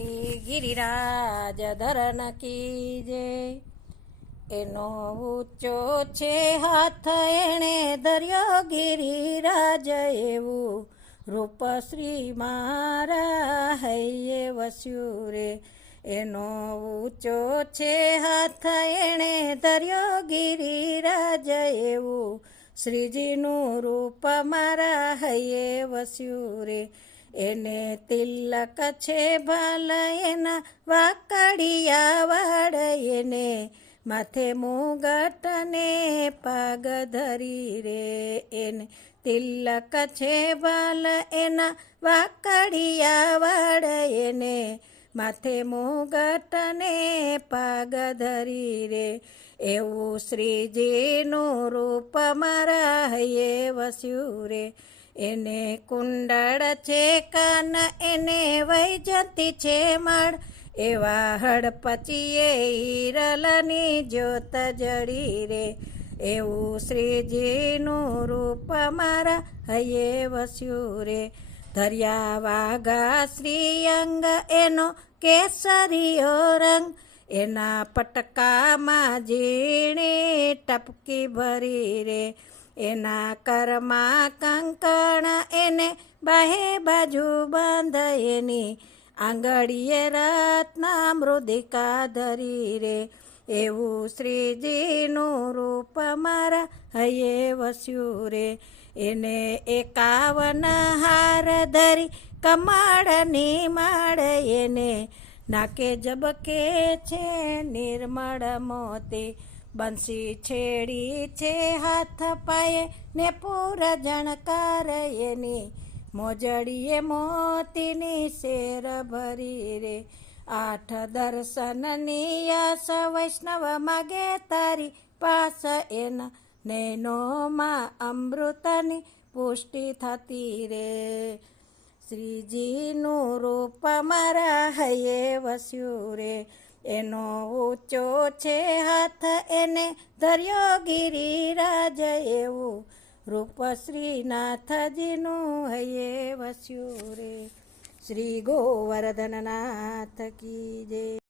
શ્રી ગિરિરાજ ધરન કી જય। એનો ઊંચો છે હાથ એણે ધર્યો ગિરિરાજ એવું રૂપ શ્રી મારા હૈયે વસ્યું રે। એનો ઊંચો છે હાથ એણે ધર્યો ગિરિરાજ એવું શ્રીજીનું રૂપ મારા હૈયે વસ્યું રે। એને તિલક છે ભાલ એના વાકડિયા વાળ એને માથે મુગટ ને પાગ ધરી રે। એને તિલક છે ભાલ એના વાકડિયા વાળ એને માથે મુગટ ને પાગ ધરી રે। એવું શ્રીજીનું રૂપ મારા હૈયે વસ્યું રે। એને કુંડળ છે કાન એને વૈજંતી છે માળ એવા હડપચીએ હિરલની જ્યોત જડી રે। એવું શ્રીજીનું રૂપ મારા હૈયે વસ્યું રે। ધર્યા વાઘા શ્રીઅંગ એનો કેસરીયો રંગ એના પટકામાં ઝીણી ટપકી ભરી રે। એના કરમાં કંકણ એને બાહે બાજુ બાંધ એની આંગળીએ રત્ના મૃદિકા ધરી રે। એવું શ્રીજીનું રૂપ મારા હૈયે વસ્યું રે। એને 51 હાર ધરી કમળની માળ એને નાકે ઝબકે છે નિર્મળ મોતી બંસી છેડી છે હાથ પાયે ને પૂર જણકાર એની મોજડીએ મોતીની શેર ભરી રે। 8 દર્શનની આસ વૈષ્ણવ માગે તારી પાસ એના નૈનોમાં અમૃતની પુષ્ટિ થતી રે। શ્રીજીનું રૂપ મારા હૈયે વસ્યું રે। એનો ઊંચો છે હાથ એને ધર્યો ગિરિરાજ એવું રૂપ શ્રીનાથજીનું હૈયે વસ્યું રે। શ્રી ગોવર્ધનનાથ કી જય।